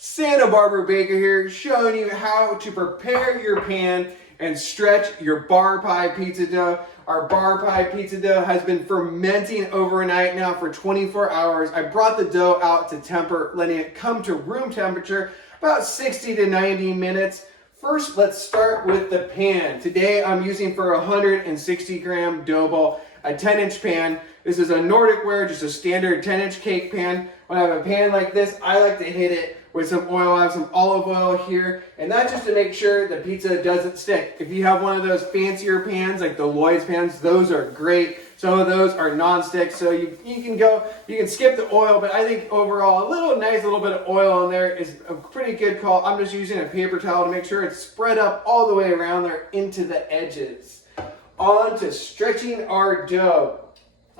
Santa Barbara Baker here, showing you how to prepare your pan and stretch your bar pie pizza dough. Our bar pie pizza dough has been fermenting overnight now for 24 hours. I brought the dough out to temper, letting it come to room temperature, about 60 to 90 minutes. First, let's start with the pan. Today, I'm using for a 160 gram dough ball, a 10-inch pan. This is a Nordic ware, just a standard 10-inch cake pan. When I have a pan like this, I like to hit it with some oil. I have some olive oil here, and that's just to make sure the pizza doesn't stick. If you have one of those fancier pans, like the Lloyd's pans, those are great. Some of those are non-stick, so you can skip the oil, but I think overall, nice little bit of oil in there is a pretty good call. I'm just using a paper towel to make sure it's spread up all the way around there into the edges. On to stretching our dough.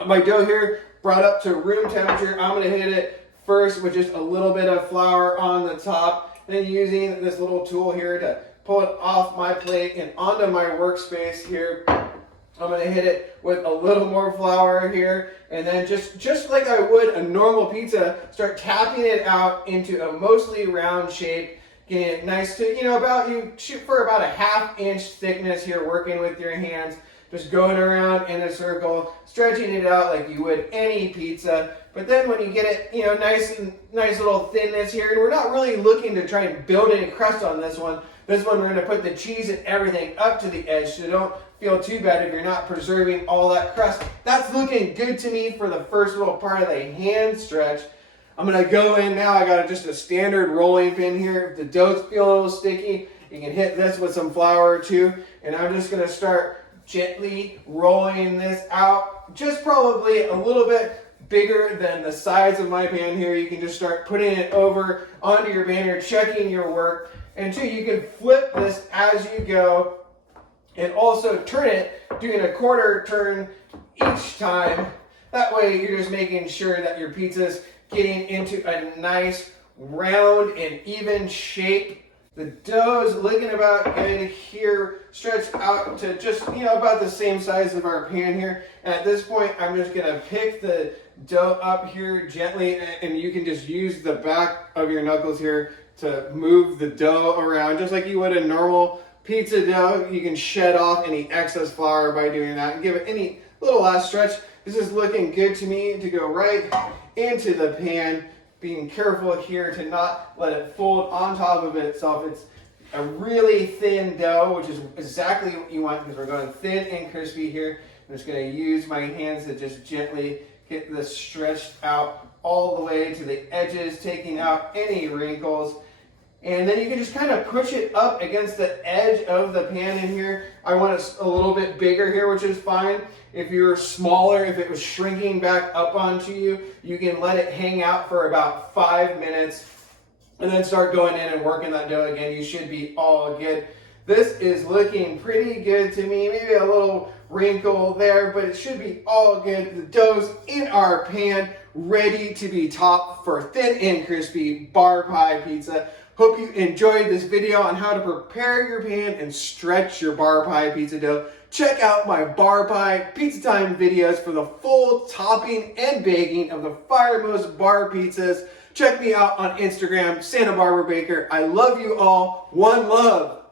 My dough here brought up to room temperature. I'm gonna hit it first with just a little bit of flour on the top, then using this little tool here to pull it off my plate and onto my workspace here. I'm going to hit it with a little more flour here, and then just like I would a normal pizza, start tapping it out into a mostly round shape, getting it nice to, you shoot for about a 1/2 inch thickness here, working with your hands, just going around in a circle, stretching it out like you would any pizza. But then when you get it, nice little thinness here, and we're not really looking to try and build any crust on this one. This one, we're going to put the cheese and everything up to the edge, so don't feel too bad if you're not preserving all that crust. That's looking good to me for the first little part of the hand stretch. I'm going to go in now. I got just a standard rolling pin here. If the dough's feeling a little sticky, you can hit this with some flour too. And I'm just going to start gently rolling this out, just probably a little bit bigger than the size of my pan here. You can just start putting it over onto your pan here, checking your work. And two, you can flip this as you go and also turn it, doing a quarter turn each time. That way you're just making sure that your pizza's getting into a nice round and even shape. The dough is looking about good here, stretched out to just, about the same size of our pan here. And at this point, I'm just gonna pick the dough up here gently, and you can just use the back of your knuckles here to move the dough around, just like you would a normal pizza dough. You can shed off any excess flour by doing that and give it any little last stretch. This is looking good to me to go right into the pan. Being careful here to not let it fold on top of itself. It's a really thin dough, which is exactly what you want because we're going thin and crispy here. I'm just going to use my hands to just gently get this stretched out all the way to the edges, taking out any wrinkles. And then you can just kind of push it up against the edge of the pan in here. I want it a little bit bigger here, which is fine. If you're smaller, if it was shrinking back up onto you, you can let it hang out for about 5 minutes and then start going in and working that dough again. You should be all good. This is looking pretty good to me. Maybe a little wrinkle there, but it should be all good. The dough's in our pan, ready to be topped for thin and crispy bar pie pizza. Hope you enjoyed this video on how to prepare your pan and stretch your bar pie pizza dough. Check out my bar pie pizza time videos for the full topping and baking of the firemost bar pizzas. Check me out on Instagram, Santa Barbara Baker. I love you all. One love.